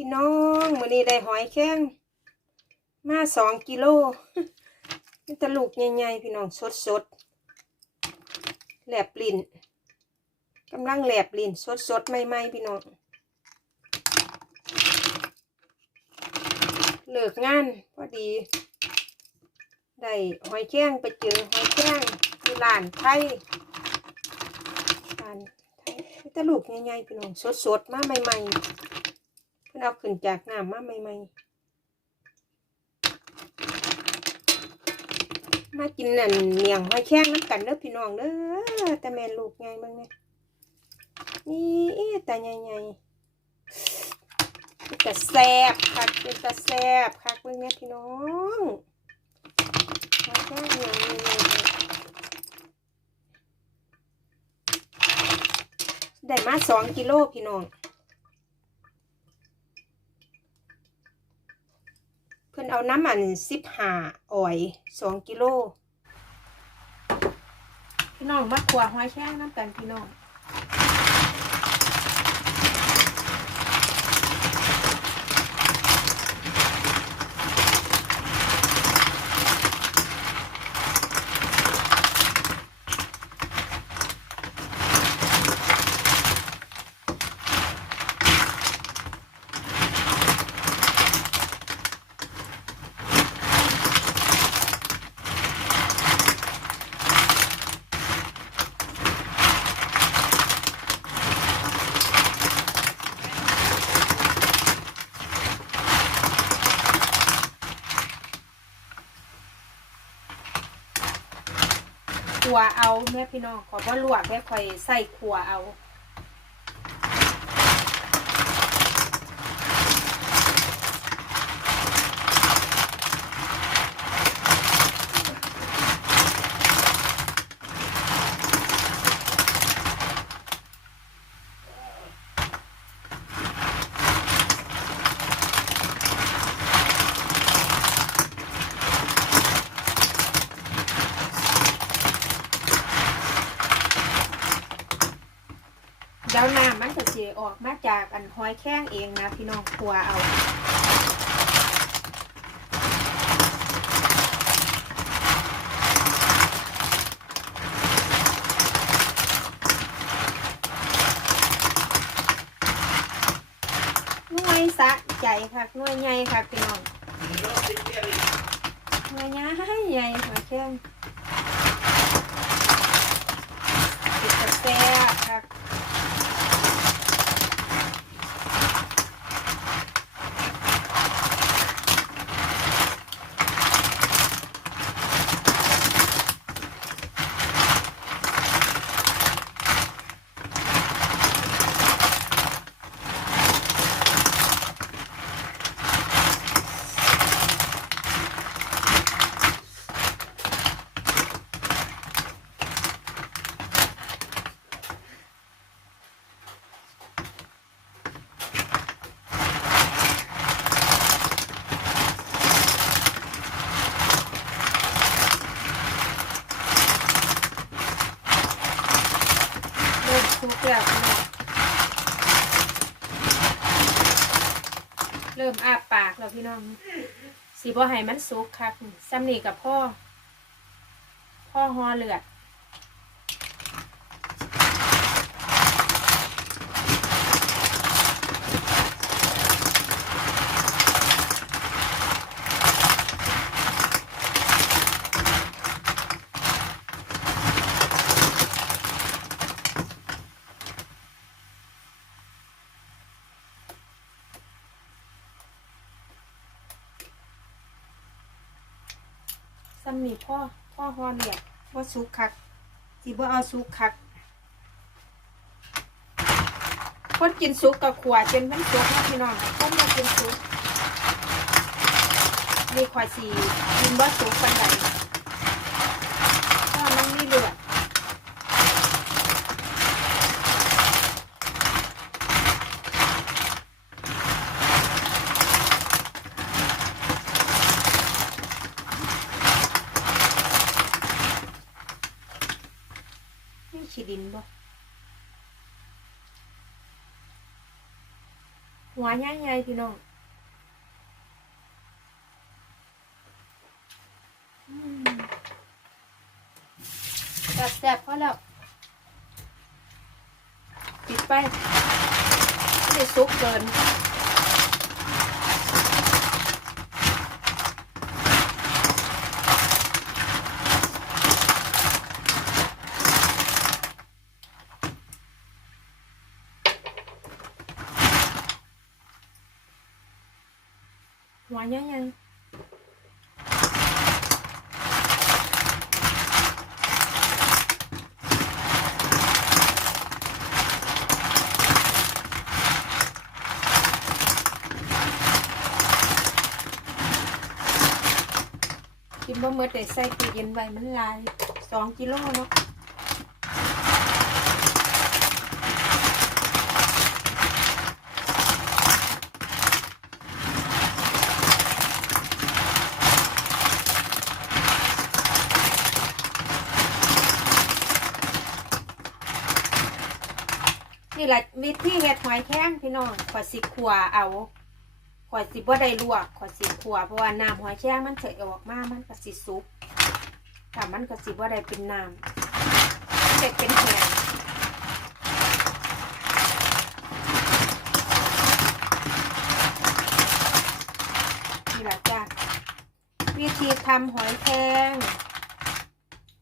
พี่น้องมือนี้ได้หอยแข้งมาสองกิโลนี่ตะลูกใหญ่ๆพี่น้องสดสดๆแหลบลิ้นกำลังแหลบลิ้นสดสดๆใหม่ๆพี่น้องเลิกงานพอดี ได้หอยแข้งไปเจอหอยแข้งที่ร้านไทยร้านไทยนี่ตะลูกใหญ่ๆพี่น้องสดสดๆมาใหม่ๆ เพิ่นเอาขึ้นจากน้ำมาใหม่ๆ มากินนั่นเมียงหอยแข้งน้ำกันเด้อพี่น้องเด้อแต่แม่นลูกไงบ้างเนี่ยนี่แต่ใหญ่ๆเป็นแต่แซบคักเป็นแต่แซบคักเบิ่งเนี่พี่น้องหอยแข้งใหญ่ๆได้มาสองกิโลพี่น้อง เพิ่นเอาน้ำมันสิบห้าอ่อยสองกิโลพี่น้องมาขัวหอยแข้งน้ำกันพี่น้อง ขัวเอาแม่พี่น้องขอบ่ลวกแม่คอยใส่ขัวเอา เดี๋ยวน้ำมันก็สิออกมาจากอันหอยแข้งเองนะพี่น้องขัวเอาน่วยสะใจค่ะหน่วยใหญ่ค่ะพี่น้องหน่วยใหญ่ใหญ่หอยแข้งติดกระแสค่ะ เริ่มสุกแล้วพี่น้อง เริ่มอาปากแล้วพี่น้องสีบ่ให้มันสุกคักซ้ำนี่กับพ่อ พ่อหอเลือด นี่พ่อพ่อฮอเนี่ยว่าสุกคักสีบ่เอาสุกคักคนกินสุกกับขวจนมันสุกนะพี่น้องคนมากินสุกนี่ควายสีกินบ่สุกปันใดเพราะมันมีเลือดนี่ขี ดินบ่หัวใหญ่ๆพี่น้องอืมแซ่บๆพอแล้วปิดไปไม่ได้ซุกเกิน หัวยังยังกินบ่เมื่อแต่ใส่ นี่แหละวิธีเฮ็ดหอยแข้งพี่น้องขอสิขัวเอาขอสิบ่ได้ลวกขอสิขัวเพราะว่าน้ำหอยแข้งมันเสยออกมามันก็สิสุกถ้ามันก็สิบ่ได้เป็นน้ำเสร็จเป็นแห้งนี่แหละจ้ะวิธีทำหอยแครง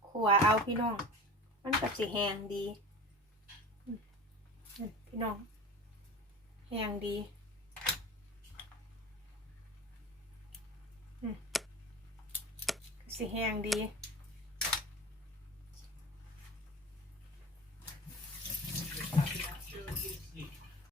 ขัวเอาพี่น้อง มันก็สิแห้งดี พี่น้องแห้งดีสิแห้งดี